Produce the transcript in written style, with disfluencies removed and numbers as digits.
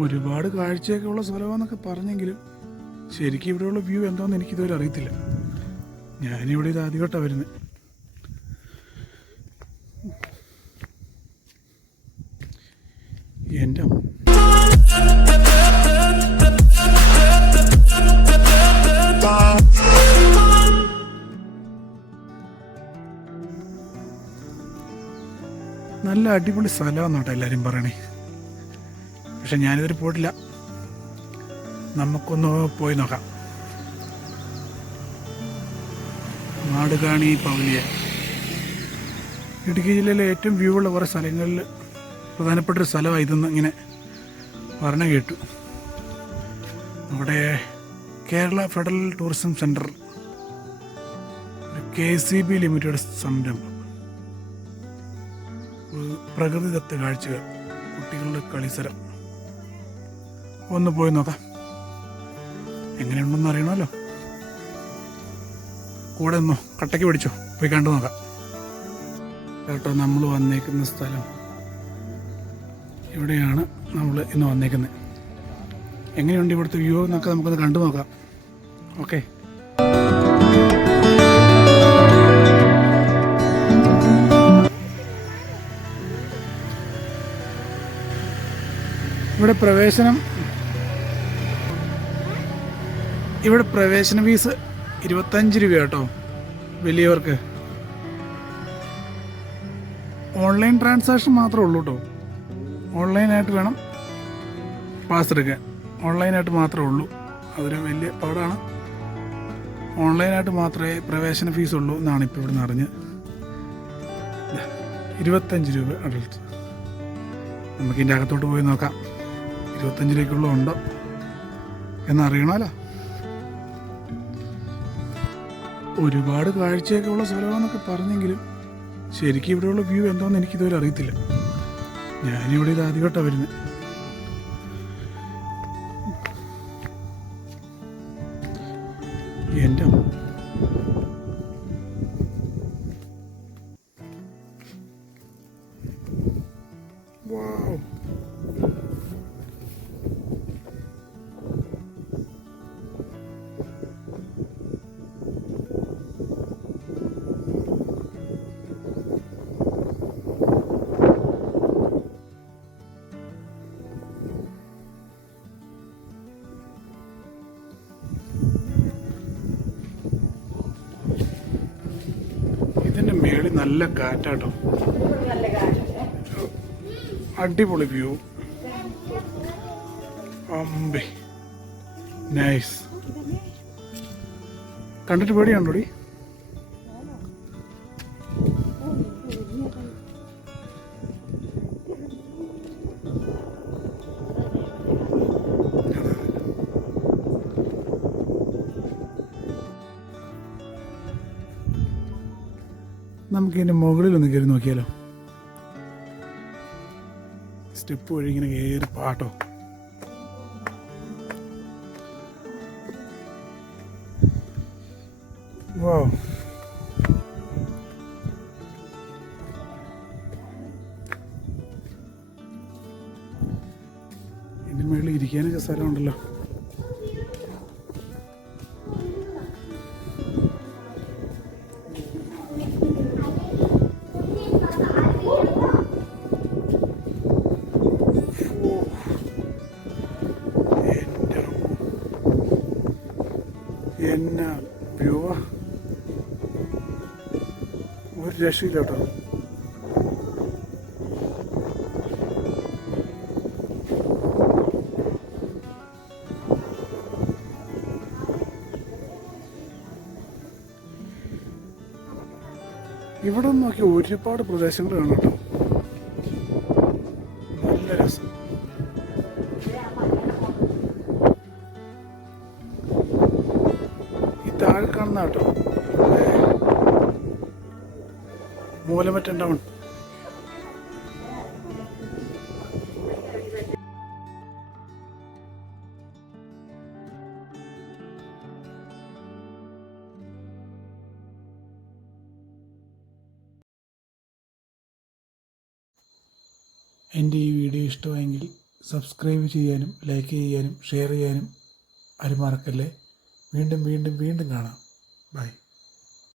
ഒരുപാട് കാഴ്ചയൊക്കെ ഉള്ള സ്ഥലമാണെന്നൊക്കെ പറഞ്ഞെങ്കിലും ശരിക്കും ഇവിടെയുള്ള വ്യൂ എന്താണെന്ന് എനിക്കിതുവരെ അറിയത്തില്ല. ഞാനിവിടെ ഇത് ആദ്യമായിട്ടാണ് വരുന്നത്. എൻ്റെ നല്ല അടിപൊളി സ്ഥലമാണെന്ന് കേട്ടോ എല്ലാവരും പറയണേ. പക്ഷെ ഞാനിതുവരെ പോയിട്ടില്ല. നമുക്കൊന്ന് പോയി നോക്കാം. നാടുകാണി പവലിയൻ ഇടുക്കി ജില്ലയിലെ ഏറ്റവും വ്യൂ ഉള്ള കുറേ സ്ഥലങ്ങളിൽ പ്രധാനപ്പെട്ടൊരു സ്ഥലമാണ് ഇതെന്ന് ഇങ്ങനെ പറഞ്ഞു കേട്ടു. അവിടെ Kerala federal tourism centre KCB limited സംരംഭം, പ്രകൃതിദത്ത കാഴ്ചകൾ, കുട്ടികളുടെ കളിസ്ഥലം. ഒന്ന് പോയി നോക്കാം. എങ്ങനെയുണ്ടെന്ന് അറിയണമല്ലോ. കൂടെ ഒന്നോ കട്ടയ്ക്ക് പിടിച്ചോ, പോയി കണ്ടു നോക്കാം. കേട്ടോ, നമ്മൾ വന്നേക്കുന്ന സ്ഥലം ഇവിടെയാണ്. നമ്മൾ ഇന്ന് വന്നേക്കുന്നത്. എങ്ങനെയുണ്ട് ഇവിടുത്തെ വ്യൂ എന്നൊക്കെ നമുക്കൊന്ന് കണ്ടു നോക്കാം. ഓക്കെ. ഇവിടെ പ്രവേശന ഫീസ് 25 രൂപ കേട്ടോ വലിയവർക്ക്. ഓൺലൈൻ ട്രാൻസാക്ഷൻ മാത്രമേ ഉള്ളൂ കേട്ടോ. ഓൺലൈനായിട്ട് വേണം പാസ് എടുക്കാൻ. ഓൺലൈനായിട്ട് മാത്രമേ ഉള്ളൂ. അതൊരു വലിയ പാടാണ്. ഓൺലൈനായിട്ട് മാത്രമേ പ്രവേശന ഫീസ് ഉള്ളൂ എന്നാണ് ഇപ്പോൾ ഇവിടെ അറിഞ്ഞത്. 25 രൂപ അഡൽട്ട്. നമുക്കിതിൻ്റെ അകത്തോട്ട് പോയി നോക്കാം. 25 രൂപയ്ക്കുള്ള ഉണ്ടോ എന്നറിയണമല്ലോ. ഒരുപാട് കാഴ്ചയൊക്കെ ഉള്ള സ്ഥലമാണെന്നൊക്കെ പറഞ്ഞെങ്കിലും ശരിക്കും ഇവിടെയുള്ള വ്യൂ എന്താണെന്ന് എനിക്കിതുവരെ അറിയത്തില്ല. ഞാനിവിടെ ഇത് ആദ്യമായിട്ടാണ് വരുന്നത്. എൻ്റെ വാവ്, ഇതിൻ്റെ മേളിൽ നല്ല കാറ്റാട്ടോ. അടിപൊളി വ്യൂ. അമ്പേ നൈസ്. കണ്ടിട്ട് പേടിയാണോടി? നമുക്കിതിൻ്റെ മുകളിലൊന്ന് കയറി നോക്കിയാലോ. സ്റ്റെപ്പ് വഴി ഇങ്ങനെ കയറി പാട്ടോ. വാവ്, ഇതിൻ്റെ മുകളിൽ ഇരിക്കാനൊക്കെ സ്ഥലമുണ്ടല്ലോ. എന്നാ വ്യൂവാ, ഒരു രക്ഷയില്ല കേട്ടോ. ഇവിടെ നോക്കി ഒരുപാട് പ്രദേശങ്ങൾ കാണാം കേട്ടോ. നല്ല രസം. താഴെ കാണുന്ന കേട്ടോ മൂലമറ്റം ടൗൺ. എൻ്റെ ഈ വീഡിയോ ഇഷ്ടമായെങ്കിൽ സബ്സ്ക്രൈബ് ചെയ്യാനും ലൈക്ക് ചെയ്യാനും ഷെയർ ചെയ്യാനും ആരും മറക്കല്ലേ. വീണ്ടും വീണ്ടും വീണ്ടും കാണാം. ബൈ.